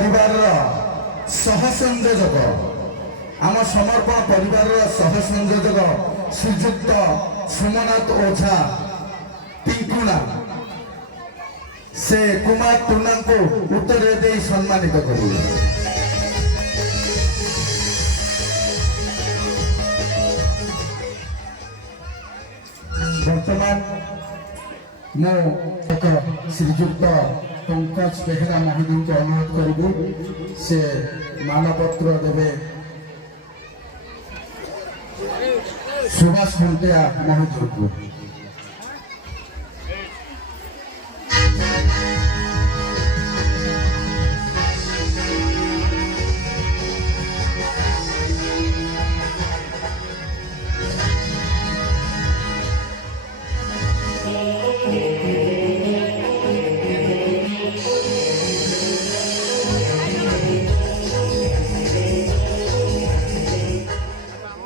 परिवार सह संयोजक आम समर्पण परिवार सह संयोजक श्रीजुक्त सोमनाथ ओझा पिंकुना से कुमार टुना को उत्तर दे सम्मानित करेंगे। वर्तमान मो एक श्रीजुक्त पंकज बेहरा महोदय को अनुरोध करी से मानपत्र देवे सुभाष खंटिया महोदय को।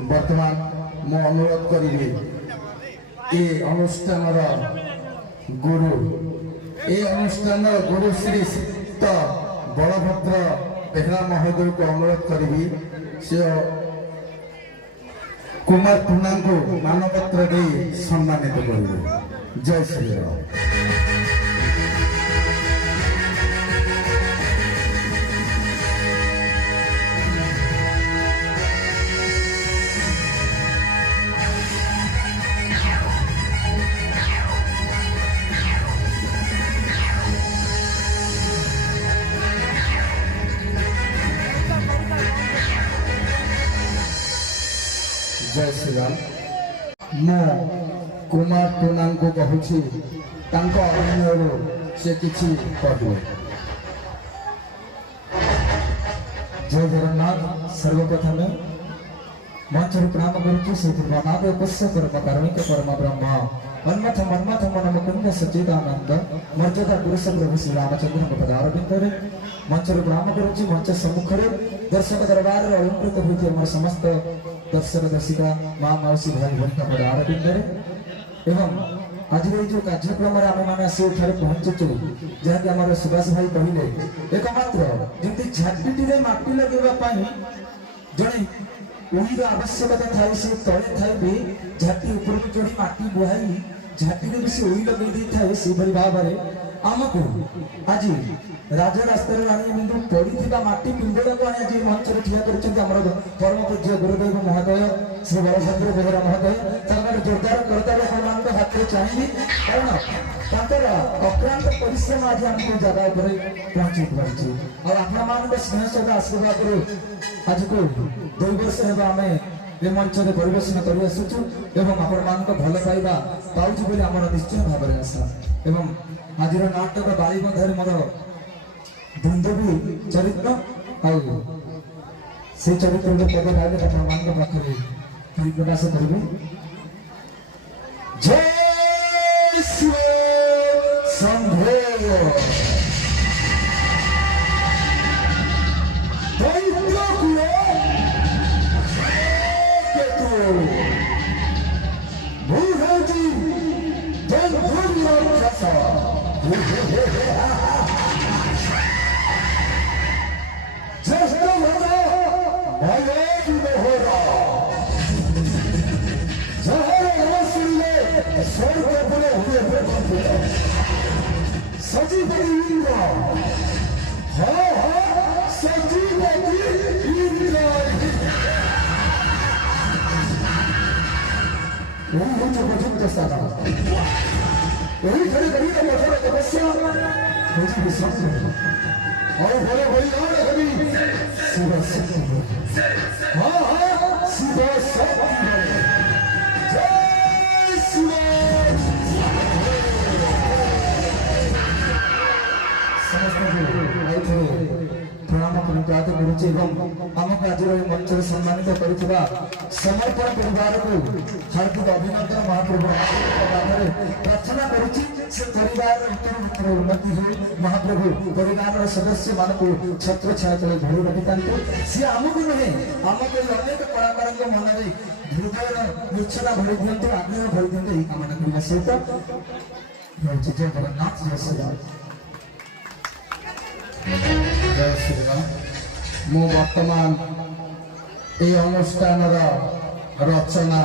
वर्तमान मो अनुरोध करी ए अनुष्ठान गुरु ए अनुष्ठान गुरु श्री सिद्ध बलभद्र बेहरा महोदय को अनुरोध करी से कुमार टुना को मानपत्र दे सम्मानित करेंगे। जय श्री राम। जय श्री राम। मो कुमार टुना को कहूँ अभिनय से किसी कहू। जय जगन्नाथ। सर्वप्रथम मंच प्रणाम करुचु से नाद पुष्य परम कारुणिक परम ब्रह्म मन्मथ मन्मथ मन मुकुंद सच्चिदानंद मर्यादा पुरुष प्रभु श्री रामचंद्र पदार बिंदुरे मंच प्रणाम करुचु। मंच सम्मुख दर्शक दरबार अलंकृत होती आम समस्त दर्शक दर्शिका माँ मौसी भाई भूमिका पदार बिंदुरे एवं आज जो कार्यक्रम आम मैंने आसी पहुंचुचु जहाँकि आम सुभाष भाई कहले एकमात्र जमी झाटीटी माटी लगेवाई जड़े उईर आवश्यकता थाई से तले थाई भी झाटी ऊपर को चढ़ी माटी बुहाई झाटी भी से उई लगे थाए से भाव में आमको आज राज रास्तार आनी बिंदु पड़ी माटी पिंडा को आज मंच ठिया कर परम पूज्य गुरुदेव महोदय श्री बलभद्र बेहरा महोदय जोरदार करतार हाथ में चाहिए कारण अक्रांत परिश्रम आज आमको जगह पर पहुंची पार्टी और आपण स्नेह सदा आशीर्वाद आज को 2 वर्ष आम ए मंच में परिवेशन कर आसुचु एवं आपण भल पाइबा पाऊँ बोली आम निश्चय भाव में आशा एवं आज नाटक बालीबंधर मोर बांधवी चरित्र से चरित्र पद गाइले आपण पाखे प्रकाश करेंगे। जय शिव शंभो प्रणाम अनुवाद करुचे आमको आज मंच सम्मानित करुवा समर्पण परिवार को हार्दिक अभिनंदन महाप्रभु प्रार्थना करुच्ची से परिवार उत्तर उन्नति हो महाप्रभु परिवार सदस्य मान छत्र छाया तले धरी रखी सी आमको नुहे आमको अनेक कलाकार मन में हृदय मूर्छना भरी दिखते आग्रह भरी दिखते यही कामना करने सहित जय जगन्नाथ। जय श्री राम। जय श्रीराम मु वर्तमान ए अनुष्ठान रचना